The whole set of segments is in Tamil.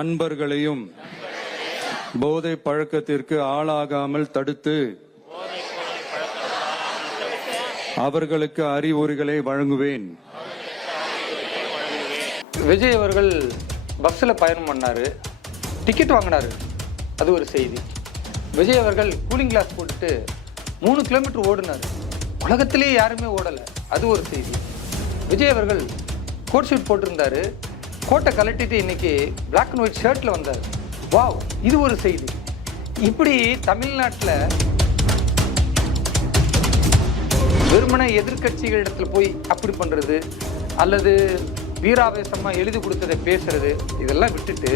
நண்பர்களையும் போதை பழக்கத்திற்கு ஆளாகாமல் தடுத்து அவர்களுக்கு அறிவுரைகளை வழங்குவேன். விஜய் அவர்கள் பஸ்ஸில் பயணம் பண்ணாரு, டிக்கெட் வாங்கினாரு, அது ஒரு செய்தி. விஜய் அவர்கள் கூலிங் கிளாஸ் போட்டுட்டு 3 கிலோமீட்டர் ஓடினார், உலகத்திலேயே யாருமே ஓடலை, அது ஒரு செய்தி. விஜய் அவர்கள் கோட் ஷூட் போட்டிருந்தாரு, கோட்டை கலட்டிட்டு இன்னைக்கு பிளாக் அண்ட் ஒயிட் ஷர்ட்ல வந்தார், வாவ், இது ஒரு செய்தி. இப்படி தமிழ்நாட்டில் வெறுமனை எதிர்கட்சிகளிடத்தில் போய் அப்படி பண்றது அல்லது வீராவேசமா எழுதி கொடுத்ததை பேசுறது இதெல்லாம் விட்டுட்டு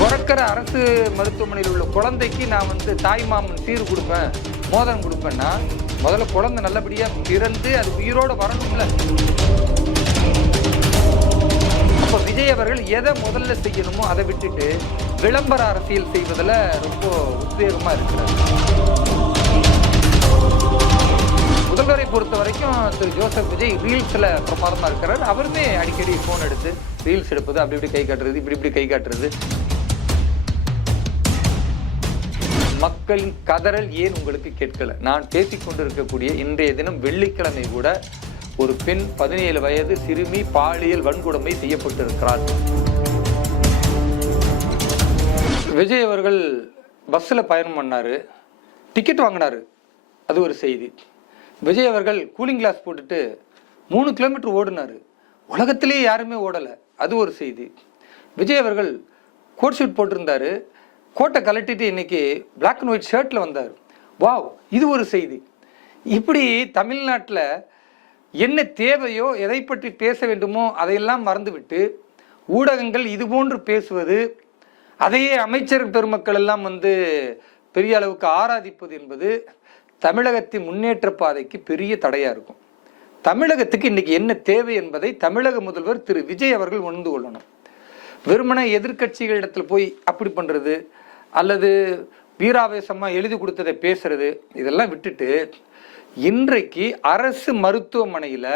பிறக்கிற அரசு மருத்துவமனையில் உள்ள குழந்தைக்கு நான் தாய்மாமன் சீர் கொடுப்பேன், மோதிரம் கொடுப்பேன்னா முதல்ல குழந்தை நல்லபடியா பிறந்து அது உயிரோட வரணும்ல. அப்ப விஜய் அவர்கள் எதை முதல்ல செய்யணுமோ அதை விட்டுட்டு விளம்பர அரசியல் செய்வதில் ரொம்ப உத்வேகமா இருக்கிறார். முதல்வரை பொறுத்த வரைக்கும் திரு ஜோசப் விஜய் ரீல்ஸ்ல பிரமாதமா இருக்கிறார். அவருமே அடிக்கடி போன் எடுத்து ரீல்ஸ் எடுப்பது, அப்படி இப்படி கை காட்டுறது, இப்படி கை காட்டுறது. மக்களின் கதறல் ஏன் உங்களுக்கு கேட்கல? நான் பேசிக் கொண்டிருக்கக்கூடிய இன்றைய தினம் வெள்ளிக்கிழமை கூட ஒரு பெண் 17 வயது சிறுமி பாலியல் வன்கொடுமை செய்யப்பட்டிருக்கிறார். விஜய் அவர்கள் பஸ்ஸில் பயணம் பண்ணாரு, டிக்கெட் வாங்கினாரு, அது ஒரு செய்தி. விஜய் அவர்கள் கூலிங் கிளாஸ் போட்டுட்டு 3 கிலோமீட்டர் ஓடினாரு, உலகத்திலேயே யாருமே ஓடலை, அது ஒரு செய்தி. விஜய் அவர்கள் கோட் ஷூட் போட்டிருந்தாரு, கோட்டை கலட்டிட்டு இன்னைக்கு பிளாக் அண்ட் ஒயிட் ஷர்ட்ல வந்தார், வாவ், இது ஒரு செய்தி. இப்படி தமிழ்நாட்டில் என்ன தேவையோ, எதை பற்றி பேச வேண்டுமோ அதையெல்லாம் மறந்துவிட்டு ஊடகங்கள் இது போன்று பேசுவது, அதையே அமைச்சர் பெருமக்கள் எல்லாம் பெரிய அளவுக்கு ஆராதிப்பது என்பது தமிழகத்தின் முன்னேற்ற பாதைக்கு பெரிய தடையா இருக்கும். தமிழகத்துக்கு இன்னைக்கு என்ன தேவை என்பதை தமிழக முதல்வர் திரு விஜய் அவர்கள் உணர்ந்து கொள்ளணும். வெறுமனை எதிர்கட்சிகளிடத்தில் போய் அப்படி பண்றது அல்லது வீராவேசமா எழுதி கொடுத்ததை பேசுறது இதெல்லாம் விட்டுட்டு இன்றைக்கு அரசு மருத்துவமனையில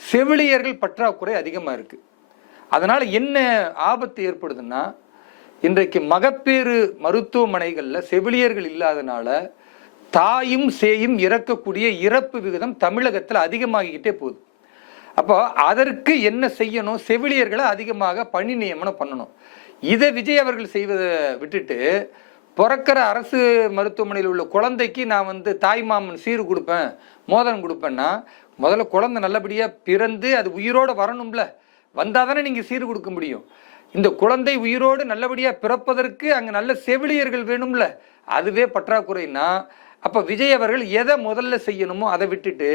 செவிலியர்கள் பற்றாக்குறை அதிகமா இருக்கு. அதனால என்ன ஆபத்து ஏற்படுதுன்னா, இன்றைக்கு மகப்பேறு மருத்துவமனைகள்ல செவிலியர்கள் இல்லாதனால தாயும் சேயும் இறக்கக்கூடிய இறப்பு விகிதம் தமிழகத்தில் அதிகமாகிக்கிட்டே போகுது. அப்போ அதற்கு என்ன செய்யணும்? செவிலியர்களை அதிகமாக பணி நியமனம் பண்ணணும். இதை விஜய் அவர்கள் செய்வதை விட்டுட்டு பிறக்கிற அரசு மருத்துவமனையில் உள்ள குழந்தைக்கு நான் தாய்மாமன் சீர் கொடுப்பேன், மோதிரம் கொடுப்பேன்னா முதல்ல குழந்தை நல்லபடியா பிறந்து அது உயிரோட வரணும்ல, வந்தாதானே நீங்க சீர் கொடுக்க முடியும். இந்த குழந்தை உயிரோடு நல்லபடியா பிறப்பதற்கு அங்க நல்ல செவிலியர்கள் வேணும்ல, அதுவே பற்றாக்குறைன்னா அப்ப விஜய் அவர்கள் எதை முதல்ல செய்யணுமோ அதை விட்டுட்டு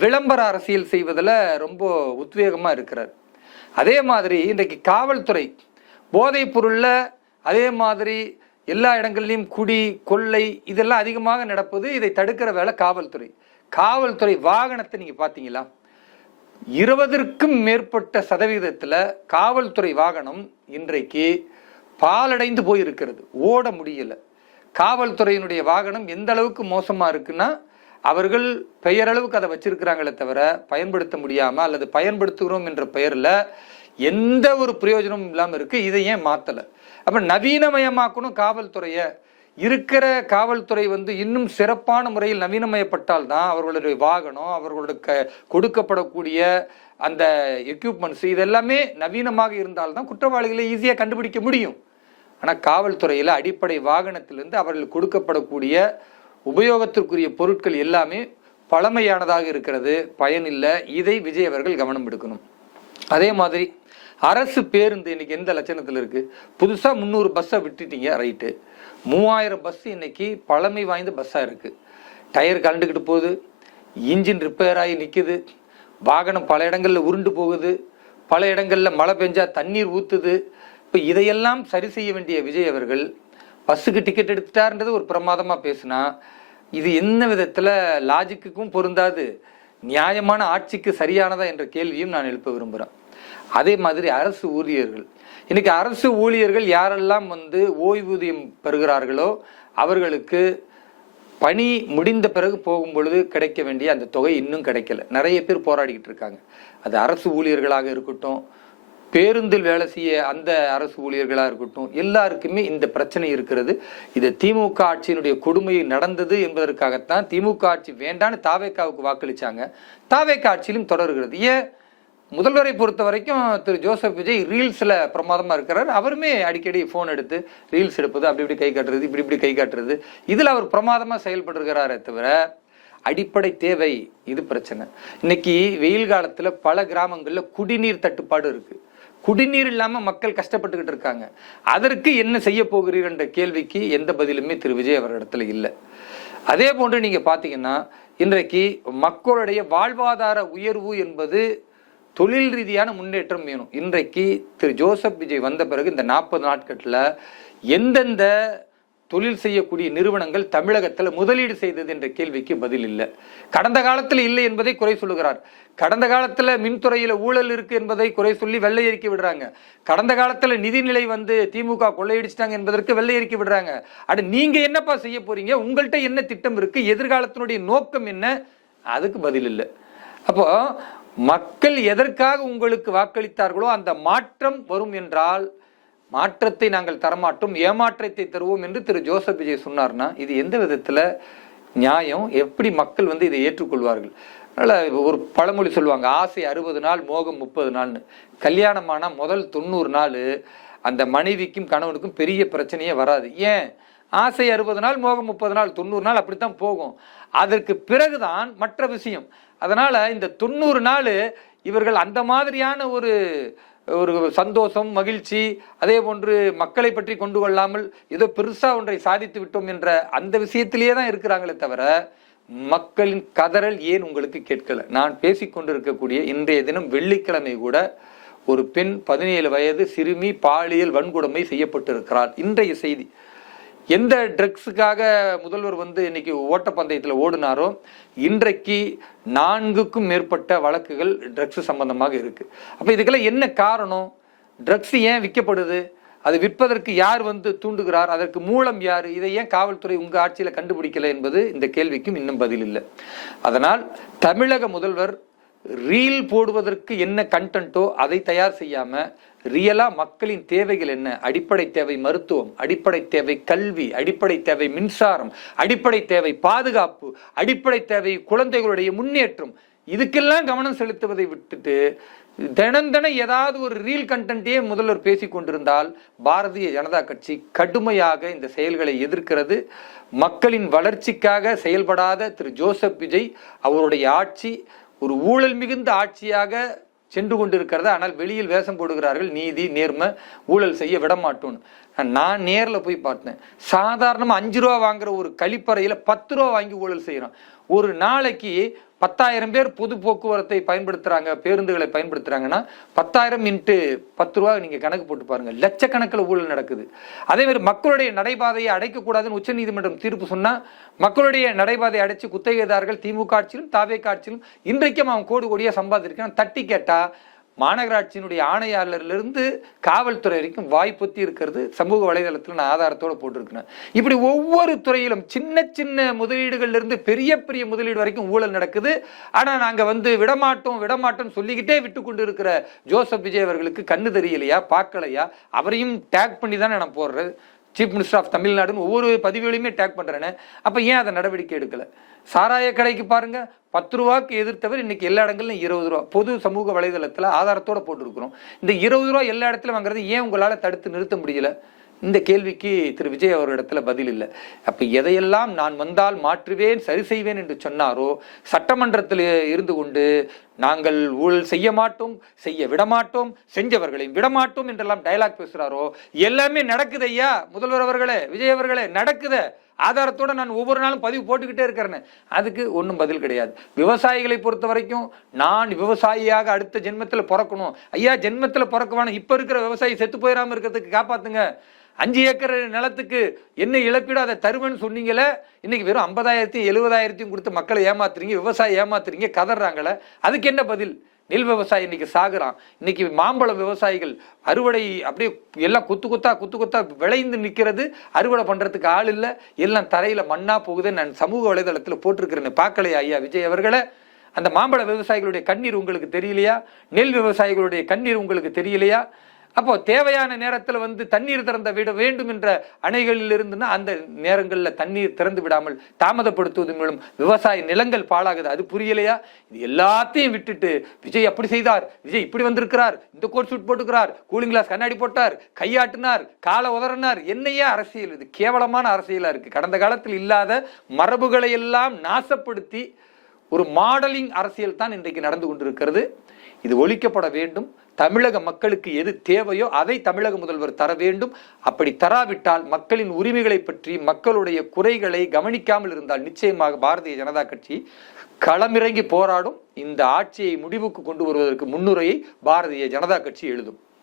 விளம்பர அரசியல் செய்வதில் ரொம்ப உத்வேகமா இருக்கிறார். அதே மாதிரி இன்றைக்கு காவல்துறை போதைப் பொருள்ல அதே மாதிரி எல்லா இடங்கள்லையும் குடி கொள்ளை இதெல்லாம் அதிகமாக நடப்பது. இதை தடுக்கிற வேலை காவல்துறை. காவல்துறை வாகனத்தை நீங்க பாத்தீங்களா? 20க்கும் மேற்பட்ட சதவீதத்துல காவல்துறை வாகனம் இன்றைக்கு பாலடைந்து போயிருக்கிறது, ஓட முடியல. காவல்துறையினுடைய வாகனம் எந்த அளவுக்கு மோசமா இருக்குன்னா, அவர்கள் பெயரளவுக்கு அதை வச்சிருக்கிறாங்களே தவிர பயன்படுத்த முடியாம அல்லது பயன்படுத்துகிறோம் என்ற பெயர்ல எந்த ஒரு பிரயோஜனமும் இல்லாம இருக்கு. இதை ஏன் மாத்தல? அப்ப நவீனமயமாக்கணும் காவல்துறைய. இருக்கிற காவல்துறை இன்னும் சிறப்பான முறையில் நவீனமயப்பட்டால் தான் அவர்களுடைய வாகனம், அவர்களுக்கு கொடுக்கப்படக்கூடிய அந்த எக்யூப்மெண்ட்ஸ் இதெல்லாமே நவீனமாக இருந்தால்தான் குற்றவாளிகளை ஈஸியா கண்டுபிடிக்க முடியும். ஆனா காவல்துறையில அடிப்படை வாகனத்திலிருந்து அவர்கள் கொடுக்கப்படக்கூடிய உபயோகத்திற்குரிய பொருட்கள் எல்லாமே பழமையானதாக இருக்கிறது, பயனில்லை. இதை விஜய் அவர்கள் கவனம் எடுக்கணும். அதே மாதிரி அரசு பேருந்து இன்னைக்கு எந்த லட்சணத்தில் இருக்கு? புதுசா 300 பஸ்ஸை விட்டுட்டீங்க, ரைட்டு. 3000 பஸ் இன்னைக்கு பழமை வாய்ந்த பஸ்ஸா இருக்கு. டயர் கலண்டுக்கிட்டு போகுது, இன்ஜின் ரிப்பேர் ஆகி நிக்குது, வாகனம் பல இடங்கள்ல உருண்டு போகுது, பல இடங்கள்ல மழை பெஞ்சா தண்ணீர் ஊத்துது. இப்ப இதையெல்லாம் சரி செய்ய வேண்டிய விஜய் அவர்கள் பஸ்ஸுக்கு டிக்கெட் எடுத்துட்டாருன்றது ஒரு பிரமாதமா பேசுனா, இது என்ன விதத்துல லாஜிக்குக்கும் பொருந்தாது, நியாயமான ஆட்சிக்கு சரியானதா என்ற கேள்வியும் நான் எழுப்ப விரும்புகிறேன். அதே மாதிரி அரசு ஊழியர்கள், இன்னைக்கு அரசு ஊழியர்கள் யாரெல்லாம் ஓய்வூதியம் பெறுகிறார்களோ அவர்களுக்கு பணி முடிந்த பிறகு போகும் பொழுது கிடைக்க வேண்டிய அந்த தொகை இன்னும் கிடைக்கல. நிறைய பேர் போராடிக்கிட்டு இருக்காங்க. அது அரசு ஊழியர்களாக இருக்கட்டும், பேருந்தில் வேலை செய்ய அந்த அரசு ஊழியர்களாக இருக்கட்டும், எல்லாருக்குமே இந்த பிரச்சனை இருக்கிறது. இது திமுக ஆட்சியினுடைய கொடுமை நடந்தது என்பதற்காகத்தான் திமுக ஆட்சி வேண்டான்னு தாவேக்காவுக்கு வாக்களிச்சாங்க. தாவேக்கா ஆட்சியிலும் தொடர்கிறது. ஏன்? முதல்வரை பொறுத்த வரைக்கும் திரு ஜோசப் விஜய் ரீல்ஸ்ல பிரமாதமா இருக்கிறார். அவருமே அடிக்கடி போன் எடுத்து ரீல்ஸ் எடுப்பது, அப்படி இப்படி கை காட்டுறது, இப்படி இப்படி கை காட்டுறது, இதுல அவர் பிரமாதமா செயல்படுகிறாரே தவிர அடிப்படை தேவை இது பிரச்சனை. இன்னைக்கு வெயில் காலத்துல பல கிராமங்கள்ல குடிநீர் தட்டுப்பாடு இருக்கு. குடிநீர் இல்லாம மக்கள் கஷ்டப்பட்டுக்கிட்டு இருக்காங்க. அதற்கு என்ன செய்ய போகிறீர்கள் என்ற கேள்விக்கு எந்த பதிலுமே திரு விஜய் அவர்களிடத்துல இல்லை. அதே போன்று நீங்க பாத்தீங்கன்னா இன்றைக்கு மக்களுடைய வாழ்வாதார உயர்வு என்பது தொழில் ரீதியான முன்னேற்றம் வேணும். இன்றைக்கு திரு ஜோசப் விஜய் வந்த பிறகு இந்த 40 நாட்களில் எந்தெந்த தொழில் செய்யக்கூடிய நிறுவனங்கள் தமிழகத்தில் முதலீடு செய்தது என்ற கேள்விக்கு பதில் இல்லை. கடந்த காலத்தில் இல்லை என்பதை குறை சொல்லுகிறார். கடந்த காலத்தில் மின்துறையில் ஊழல் இருக்கு என்பதை குறை சொல்லி வெள்ளை அறிக்கை விடுறாங்க. கடந்த காலத்தில் நிதிநிலை திமுக கொள்ளையடிச்சிட்டாங்க என்பதற்கு வெள்ளை அறிக்கை விடுறாங்க. அட நீங்க என்னப்பா செய்ய போறீங்க? உங்கள்கிட்ட என்ன திட்டம் இருக்கு? எதிர்காலத்தினுடைய நோக்கம் என்ன? அதுக்கு பதில் இல்லை. அப்போ மக்கள் எதற்காக உங்களுக்கு வாக்களித்தார்களோ அந்த மாற்றம் வரும் என்றால் மாற்றத்தை நாங்கள் தரமாட்டோம், ஏமாற்றத்தை தருவோம் என்று திரு ஜோசப் விஜய் சொன்னார்னா இது எந்த விதத்துல நியாயம்? எப்படி மக்கள் இதை ஏற்றுக்கொள்வார்கள்? அதனால ஒரு பழமொழி சொல்லுவாங்க, ஆசை 60 நாள் மோகம் 30 நாள்னு. கல்யாணமான முதல் 90 நாள் அந்த மனைவிக்கும் கணவனுக்கும் பெரிய பிரச்சனையே வராது. ஏன்? ஆசை 60 நாள் மோகம் 30 நாள், 90 நாள் அப்படித்தான் போகும். அதற்கு பிறகுதான் மற்ற விஷயம். அதனால இந்த 90 நாள் இவர்கள் அந்த மாதிரியான ஒரு சந்தோஷம், மகிழ்ச்சி, அதே போன்று மக்களை பற்றி கொண்டு கொள்ளாமல் ஏதோ பெருசா ஒன்றை சாதித்து விட்டோம் என்ற அந்த விஷயத்திலேயே தான் இருக்கிறாங்களே தவிர மக்களின் கதறல் ஏன் உங்களுக்கு கேட்கல? நான் பேசிக்கொண்டிருக்கக்கூடிய இன்றைய தினம் வெள்ளிக்கிழமை கூட ஒரு பெண் 17 வயது சிறுமி பாலியல் வன்கொடுமை செய்யப்பட்டிருக்கிறார். இன்றைய செய்தி. எந்த ட்ரக்ஸுக்காக முதல்வர் இன்னைக்கு ஓட்டப்பந்தயத்தில் ஓடினாரோ இன்றைக்கு 4க்கும் மேற்பட்ட வழக்குகள் ட்ரக்ஸ் சம்பந்தமாக இருக்கு. அப்ப இதுக்கெல்லாம் என்ன காரணம்? ட்ரக்ஸ் ஏன் விற்கப்படுது? அது விற்பதற்கு யார் தூண்டுகிறார்? அதற்கு மூலம் யாரு? இதை ஏன் காவல்துறை உங்க ஆட்சியில கண்டுபிடிக்கல என்பது இந்த கேள்விக்கும் இன்னும் பதில் இல்லை. அதனால் தமிழக முதல்வர் ரீல் போடுவதற்கு என்ன கண்டென்ட்டோ அதை தயார் செய்யாம ரியலா மக்களின் தேவைகள் என்ன? அடிப்படை தேவை மருத்துவம், அடிப்படை தேவை கல்வி, அடிப்படை தேவை மின்சாரம், அடிப்படை தேவை பாதுகாப்பு, அடிப்படை தேவை குழந்தைகளுடைய முன்னேற்றம், இதுக்கெல்லாம் கவனம் செலுத்துவதை விட்டுட்டு தினம் ஏதாவது ஒரு ரீல் கண்டென்ட்டே முதல்வர் பேசி கொண்டிருந்தால் பாரதிய ஜனதா கட்சி கடுமையாக இந்த செயல்களை எதிர்க்கிறது. மக்களின் வளர்ச்சிக்காக செயல்படாத திரு ஜோசப் விஜய் அவருடைய ஆட்சி ஒரு ஊழல் மிகுந்த ஆட்சியாக சென்று கொண்டிருக்கிறத. ஆனால் வெளியில் வேஷம் போடுகிறார்கள், நீதி நேர்மை, ஊழல் செய்ய விட மாட்டோம். நான் நேரில் போய் பார்த்தேன். சாதாரணமாக 5 ரூபா வாங்குற ஒரு கழிப்பறையில் 10 ரூபா வாங்கி ஊழல் செய்யறான். ஒரு நாளைக்கு 10,000 பேர் பொது போக்குவரத்தை பயன்படுத்துறாங்க, பேருந்துகளை பயன்படுத்துறாங்கன்னா 10,000 × 10 ரூபா நீங்க கணக்கு போட்டு பாருங்க, லட்சக்கணக்கில் ஊழல் நடக்குது. அதே மாதிரி மக்களுடைய நடைபாதையை அடைக்கக்கூடாதுன்னு உச்ச நீதிமன்றம் தீர்ப்பு சொன்னா மக்களுடைய நடைபாதையை அடைச்சு குத்தகைதாரர்கள் திமுக ஆட்சியிலும் தாவேக்கா ஆட்சியிலும் இன்றைக்கும் அவன் கோடி கோடியா சம்பாதிருக்கான். தட்டி கேட்டா மாநகராட்சியினுடைய ஆணையாளரிலிருந்து காவல்துறை வரைக்கும் வாய்ப்பொத்தி இருக்கிறது. சமூக வலைதளத்தில் நான் ஆதாரத்தோடு போட்டிருக்கிறேன். இப்படி ஒவ்வொரு துறையிலும் சின்ன சின்ன முதலீடுகள்ல இருந்து பெரிய பெரிய முதலீடு வரைக்கும் ஊழல் நடக்குது. ஆனா நாங்க விடமாட்டோம் சொல்லிக்கிட்டே விட்டு கொண்டு இருக்கிற ஜோசப் விஜய் அவர்களுக்கு கண்ணு தெரியலையா, பார்க்கலையா? அவரையும் டேக் பண்ணி தானே நான் போடுறேன். சீஃப் மினிஸ்டர் ஆஃப் தமிழ்நாடுன்னு ஒவ்வொரு பதிவுகளையுமே டேக் பண்றேன்னு. அப்ப ஏன் அதை நடவடிக்கை எடுக்கல? சாராய கடைக்கு பாருங்க, 10 ரூபாய்க்கு எதிர்த்தவர் இன்னைக்கு எல்லா இடங்களிலும் 20 ரூபா பொது சமூக வலைதளத்துல ஆதாரத்தோட போட்டிருக்கிறோம். இந்த 20 ரூபா எல்லா இடத்துல வாங்குறது ஏன் உங்களால தடுத்து நிறுத்த முடியல? இந்த கேள்விக்கு திரு விஜய் அவரிடத்துல பதில் இல்லை. அப்ப எதையெல்லாம் நான் வந்தால் மாற்றுவேன், சரி செய்வேன் என்று சொன்னாரோ, சட்டமன்றத்தில் இருந்து கொண்டு நாங்கள் ஊழல் செய்ய மாட்டோம், செய்ய விடமாட்டோம், செஞ்சவர்களையும் விடமாட்டோம் என்றெல்லாம் டயலாக் பேசுறாரோ எல்லாமே நடக்குது. ஐயா முதல்வர் அவர்களே, விஜய் அவர்களே, நடக்குது. ஆதாரத்தோட நான் ஒவ்வொரு நாளும் பதிவு போட்டுக்கிட்டே இருக்கிறேன்னு. அதுக்கு ஒன்றும் பதில் கிடையாது. விவசாயிகளை பொறுத்த வரைக்கும் நான் விவசாயியாக அடுத்த ஜென்மத்தில் பிறக்கணும். ஐயா ஜென்மத்தில் பிறக்குவான இப்ப இருக்கிற விவசாயி செத்து போயிடாம இருக்கிறதுக்கு காப்பாத்துங்க. 5 ஏக்கர் நிலத்துக்கு என்ன இழப்பீடு அதை தருவேன்னு சொன்னீங்களே, இன்னைக்கு வெறும் 50,000 70,000 கொடுத்து மக்களை ஏமாத்துறீங்க, விவசாயி ஏமாத்துறீங்க, கதறாங்களே. அதுக்கு என்ன பதில்? நெல் விவசாயி இன்னைக்கு சாகுறான். இன்னைக்கு மாம்பழம் விவசாயிகள் அறுவடை அப்படியே எல்லாம் குத்து குத்தா விளைந்து நிற்கிறது. அறுவடை பண்றதுக்கு ஆள் இல்லை, எல்லாம் தரையில மண்ணா போகுது. நான் சமூக வலைதளத்தில் போட்டிருக்கிறேன்னு பார்க்கலையா ஐயா விஜய் அவர்களை? அந்த மாம்பழ விவசாயிகளுடைய கண்ணீர் உங்களுக்கு தெரியலையா? நெல் விவசாயிகளுடைய கண்ணீர் உங்களுக்கு தெரியலையா? அப்போ தேவையான நேரத்தில் தண்ணீர் திறந்த விட வேண்டும் என்ற அணைகளில் இருந்துன்னா அந்த நேரங்களில் தண்ணீர் திறந்து விடாமல் தாமதப்படுத்துவதன் மூலம் விவசாய நிலங்கள் பாழாகுது. அது புரியலையா? இது எல்லாத்தையும் விட்டுட்டு விஜய் அப்படி செய்தார், விஜய் இப்படி வந்திருக்கிறார், இந்த கோட் சூட் போட்டுக்கிறார், கூலிங் கிளாஸ் கண்ணாடி போட்டார், கையாட்டினார், காலை உதறினார், என்னையே அரசியல்? இது கேவலமான அரசியலா இருக்கு. கடந்த காலத்தில் இல்லாத மரபுகளை எல்லாம் நாசப்படுத்தி ஒரு மாடலிங் அரசியல் தான் இன்றைக்கு நடந்து கொண்டிருக்கிறது. இது ஒழிக்கப்பட வேண்டும். தமிழக மக்களுக்கு எது தேவையோ அதை தமிழக முதல்வர் தர வேண்டும். அப்படி தராவிட்டால் மக்களின் உரிமைகளை பற்றி, மக்களுடைய குறைகளை கவனிக்காமல் இருந்தால் நிச்சயமாக பாரதிய ஜனதா கட்சி களமிறங்கி போராடும். இந்த ஆட்சியை முடிவுக்கு கொண்டு வருவதற்கு முன்னுரையை பாரதிய ஜனதா கட்சி எழுதும்.